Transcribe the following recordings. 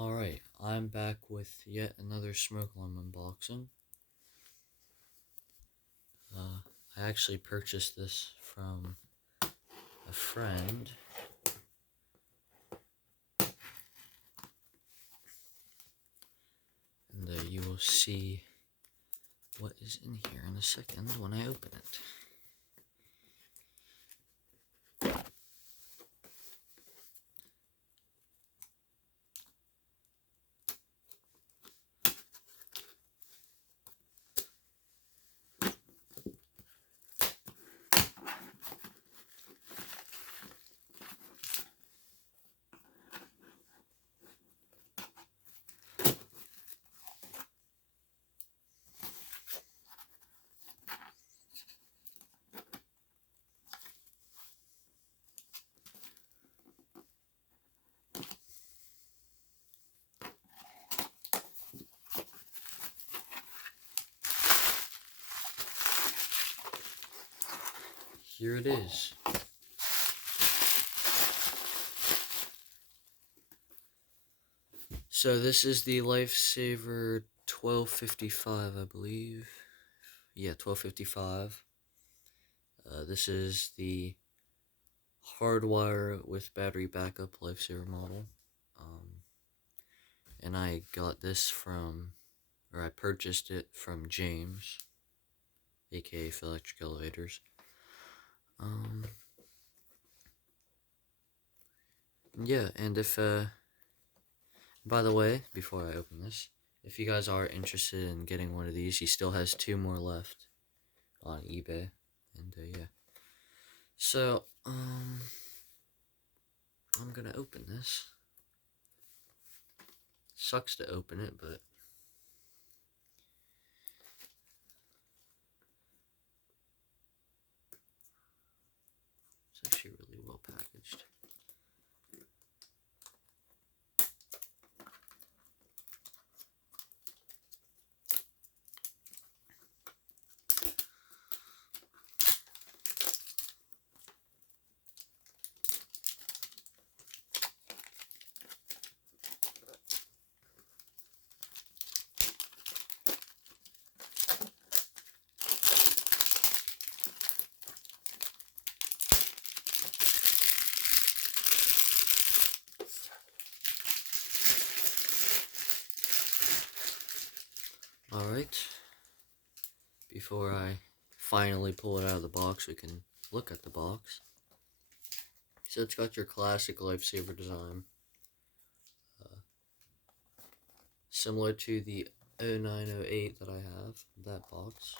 Alright, I'm back with yet another smoke alarm unboxing. I actually purchased this from a friend. And you will see what is in here in a second when I open it. Here it is. So this is the Lifesaver 1255, I believe. Yeah, 1255. This is the hardwire with battery backup Lifesaver model. And I got this I purchased it from James, aka Electric Elevators. Yeah, and by the way, before I open this, if you guys are interested in getting one of these, he still has 2 more left on eBay, and yeah. So, I'm gonna open this. Sucks to open it, but it's actually really well packaged. Alright, before I finally pull it out of the box, we can look at the box. So it's got your classic Lifesaver design. Similar to the 0908 that I have, that box.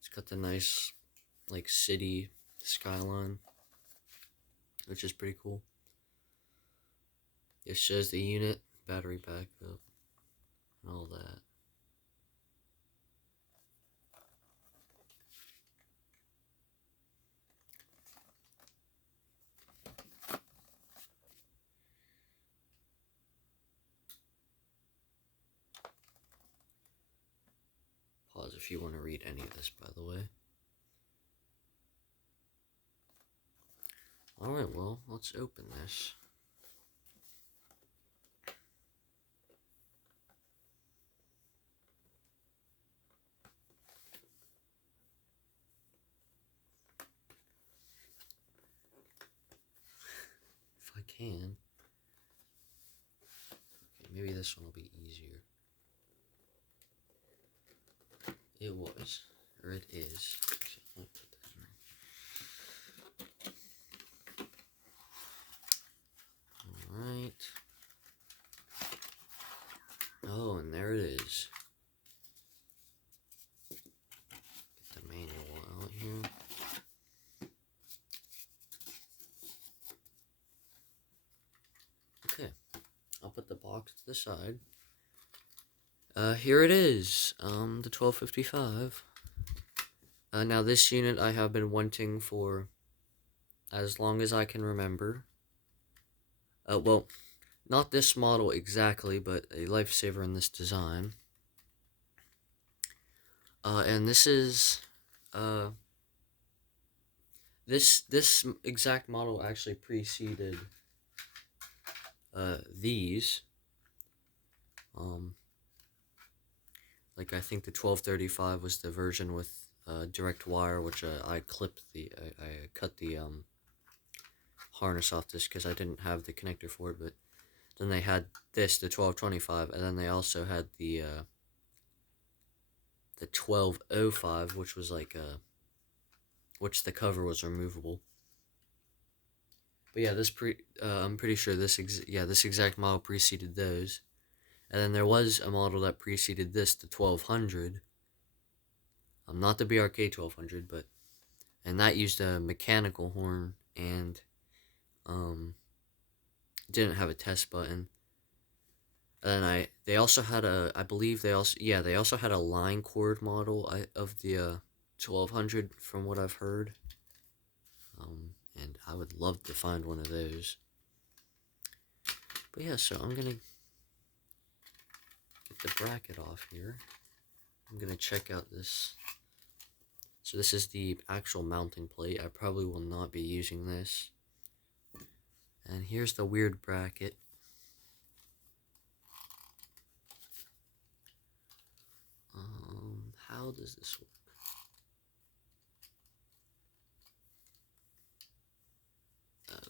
It's got the nice, like, city skyline, which is pretty cool. It shows the unit, battery backup, and all that. Pause if you want to read any of this, by the way. Alright, well, let's open this. If I can. Okay, maybe this one will be easier. It was, or it is. So alright. Oh, and there it is. Get the manual out here. Okay, I'll put the box to the side. Here it is, the 1255. Now this unit I have been wanting for as long as I can remember. Well, not this model exactly, but a Lifesaver in this design. And this is, this exact model actually preceded these. Like I think the 1235 was the version with direct wire, which I clipped I cut the harness off this because I didn't have the connector for it. But then they had this, the 1225, and then they also had the 1205, which was like which the cover was removable. But yeah, I'm pretty sure this exact model preceded those. And then there was a model that preceded this, the 1200. Not the BRK 1200, and that used a mechanical horn and didn't have a test button. And they also had I believe they also had a line cord model of the 1200 from what I've heard. And I would love to find one of those. But yeah, so I'm gonna get the bracket off here. I'm gonna check out this. So this is the actual mounting plate. I probably will not be using this. And here's the weird bracket. How does this work? Okay.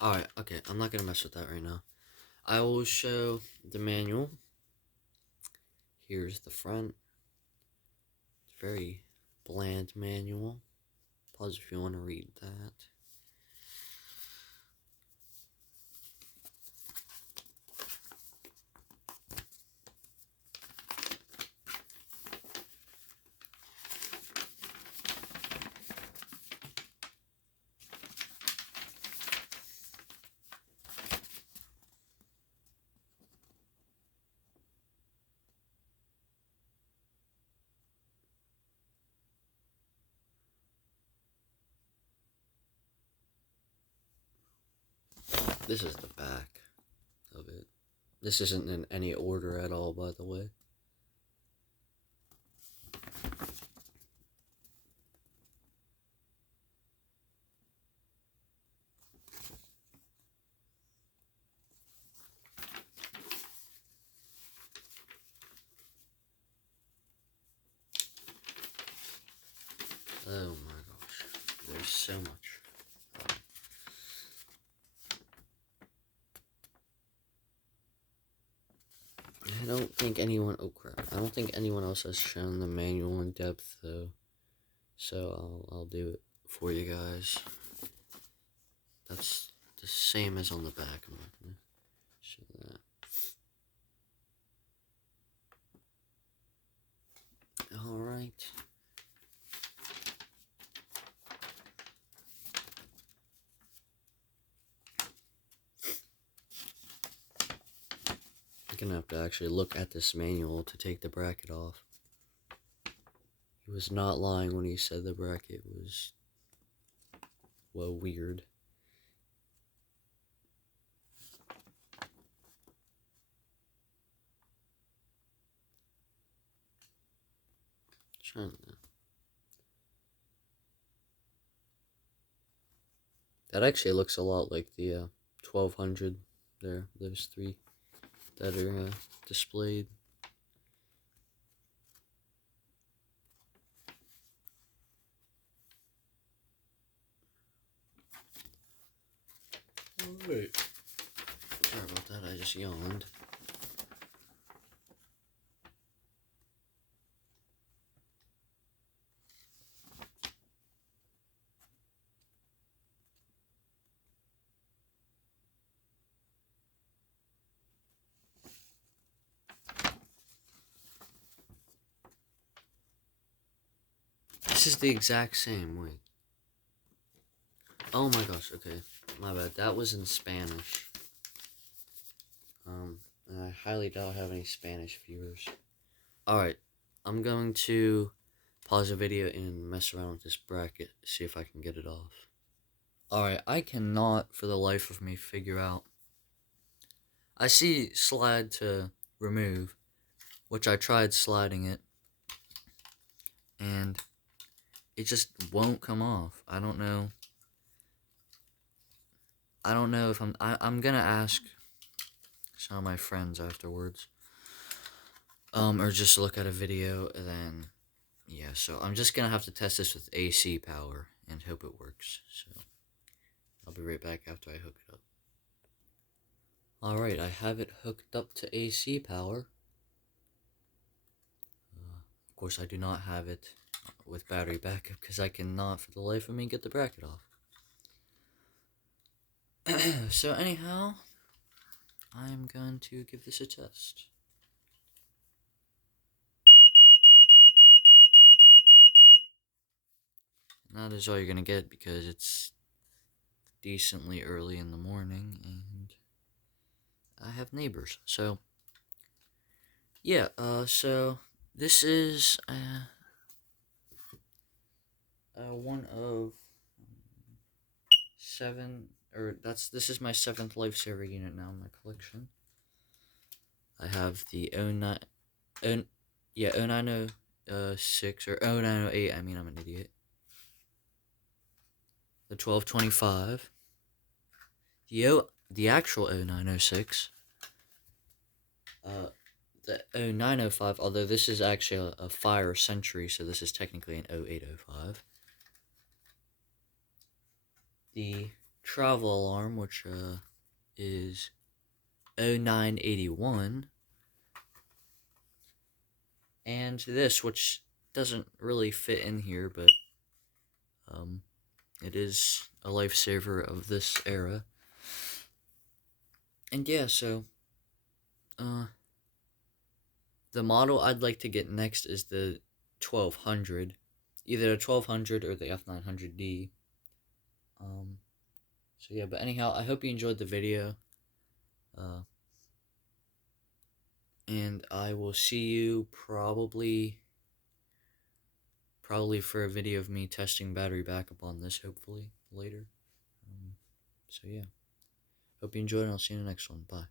Alright, okay, I'm not gonna mess with that right now. I will show the manual. Here's the front. It's very bland manual. Pause if you want to read that. This is the back of it. This isn't in any order at all, by the way. Oh my gosh, there's so much. I don't think anyone, oh crap, I don't think anyone else has shown the manual in depth though, so I'll do it for you guys. That's the same as on the back. I'm not gonna show that. Alright. I'm gonna have to actually look at this manual to take the bracket off. He was not lying when he said the bracket was, well, weird. That actually looks a lot like the 1200 there. Those three that are displayed. Oh, wait. Sorry about that, I just yawned. This is the exact same, wait. Oh my gosh, okay. My bad, that was in Spanish. And I highly doubt I have any Spanish viewers. Alright, I'm going to pause the video and mess around with this bracket, see if I can get it off. Alright, I cannot for the life of me figure out. I see slide to remove, which I tried sliding it, and it just won't come off. I don't know. I don't know if I'm gonna ask some of my friends afterwards. Or just look at a video, and then, yeah, so I'm just gonna have to test this with AC power and hope it works. So, I'll be right back after I hook it up. Alright, I have it hooked up to AC power. Of course, I do not have it with battery backup because I cannot for the life of me get the bracket off. So anyhow, I'm going to give this a test. And that is all you're going to get because it's decently early in the morning and I have neighbors. So, yeah, so this is one of 7, or this is my 7th Lifesaver unit now in my collection. I have the 0906, or 0908, I mean, I'm an idiot. The 1225. The actual 0906. The 0905, although this is actually a Fire Century, so this is technically an 0805. The travel alarm, which is 0981. And this, which doesn't really fit in here, but it is a lifesaver of this era. And yeah, so the model I'd like to get next is the 1200, either the 1200 or the F900D. So yeah, but anyhow, I hope you enjoyed the video. And I will see you probably for a video of me testing battery backup on this, hopefully, later. So yeah. Hope you enjoyed, and I'll see you in the next one. Bye.